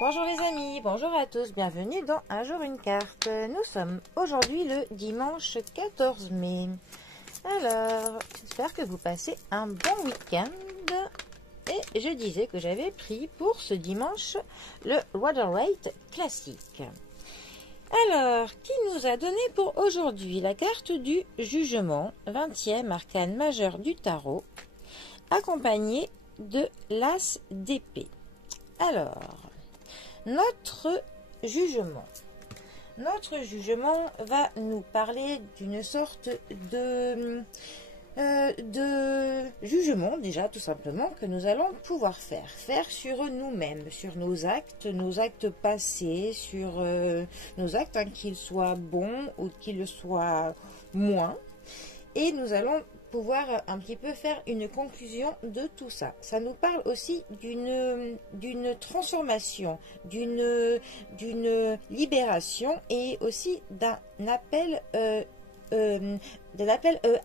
Bonjour les amis, bonjour à tous, bienvenue dans Un jour une carte. Nous sommes aujourd'hui le dimanche 14 mai. Alors, j'espère que vous passez un bon week-end. Et je disais que j'avais pris pour ce dimanche le Rider-Waite classique. Alors, qui nous a donné pour aujourd'hui la carte du jugement, 20e arcane majeur du tarot, accompagné de l'As d'épée. Alors, notre jugement va nous parler d'une sorte de jugement, déjà tout simplement, que nous allons pouvoir faire sur nous-mêmes, sur nos actes passés, sur nos actes, hein, qu'ils soient bons ou qu'ils le soient moins. Et nous allons pouvoir un petit peu faire une conclusion de tout ça. Ça nous parle aussi d'une transformation, d'une libération et aussi d'un appel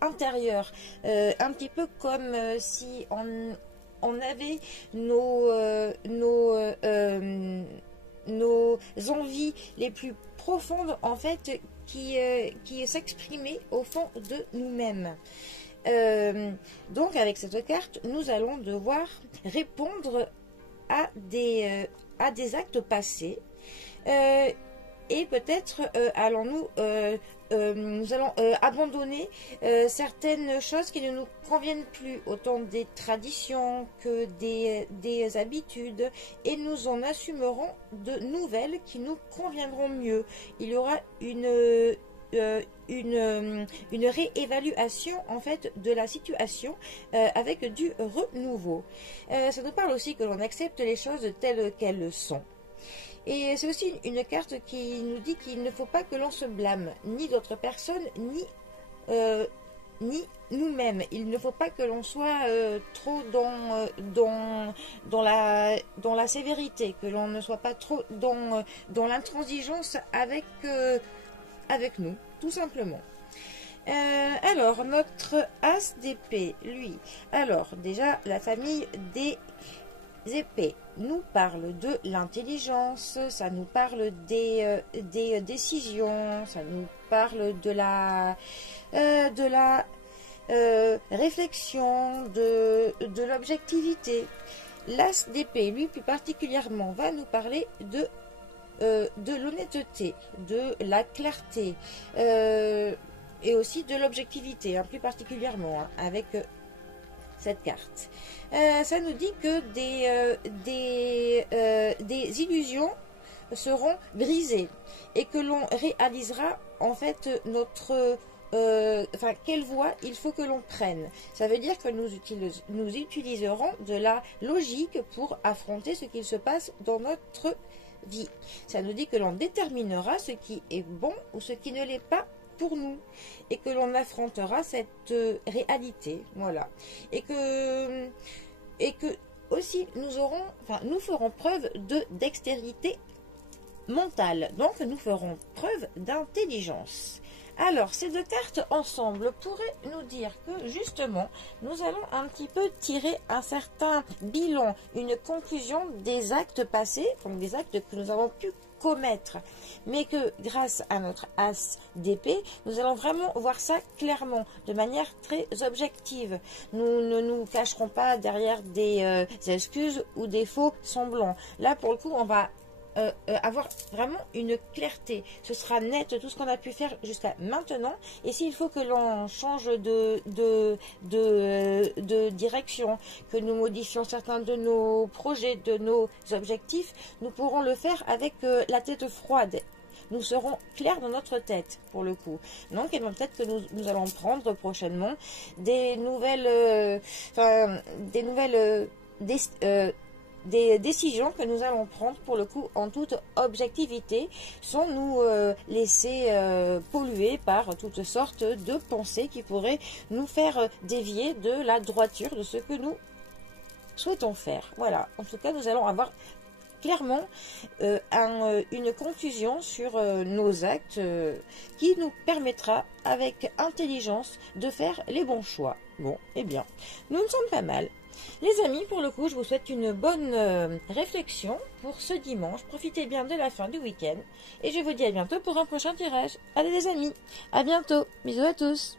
intérieur, un petit peu comme si on avait nos envies les plus profondes en fait qui s'exprimaient au fond de nous-mêmes. Donc avec cette carte, nous allons devoir répondre à des actes passés et peut-être nous allons abandonner certaines choses qui ne nous conviennent plus, autant des traditions que des habitudes, et nous en assumerons de nouvelles qui nous conviendront mieux. Il y aura une réévaluation en fait de la situation avec du renouveau. Ça nous parle aussi que l'on accepte les choses telles qu'elles sont. Et c'est aussi une carte qui nous dit qu'il ne faut pas que l'on se blâme, ni d'autres personnes, ni nous-mêmes. Il ne faut pas que l'on soit trop dans la sévérité, que l'on ne soit pas trop dans l'intransigeance avec nous, tout simplement. Alors, notre As d'épée, lui. Alors, déjà, la famille des épées nous parle de l'intelligence, ça nous parle des décisions, ça nous parle de la réflexion, de l'objectivité. L'As d'épée, lui, plus particulièrement, va nous parler de l'honnêteté, de la clarté et aussi de l'objectivité, hein, plus particulièrement, hein, avec cette carte. Ça nous dit que des illusions seront brisées et que l'on réalisera en fait quelle voie il faut que l'on prenne. Ça veut dire que nous utiliserons de la logique pour affronter ce qu'il se passe dans notre vie. Ça nous dit que l'on déterminera ce qui est bon ou ce qui ne l'est pas pour nous, et que l'on affrontera cette réalité, voilà, et que aussi nous ferons preuve de dextérité mentale, donc nous ferons preuve d'intelligence. Alors, ces deux cartes ensemble pourraient nous dire que justement, nous allons un petit peu tirer un certain bilan, une conclusion des actes passés, donc des actes que nous avons pu commettre, mais que grâce à notre As d'épée, nous allons vraiment voir ça clairement, de manière très objective. Nous ne nous cacherons pas derrière des excuses ou des faux semblants. Là, pour le coup, on va avoir vraiment une clarté. Ce sera net tout ce qu'on a pu faire jusqu'à maintenant, et s'il faut que l'on change de direction, que nous modifions certains de nos projets, de nos objectifs, nous pourrons le faire avec la tête froide. Nous serons clairs dans notre tête, pour le coup. Donc, peut-être que nous allons prendre prochainement des décisions que nous allons prendre, pour le coup, en toute objectivité, sans nous laisser polluer par toutes sortes de pensées qui pourraient nous faire dévier de la droiture de ce que nous souhaitons faire. Voilà, en tout cas, nous allons avoir clairement une conclusion sur nos actes qui nous permettra avec intelligence de faire les bons choix. Bon, eh bien, nous ne sommes pas mal. Les amis, pour le coup, je vous souhaite une bonne réflexion pour ce dimanche. Profitez bien de la fin du week-end. Et je vous dis à bientôt pour un prochain tirage. Allez les amis, à bientôt. Bisous à tous.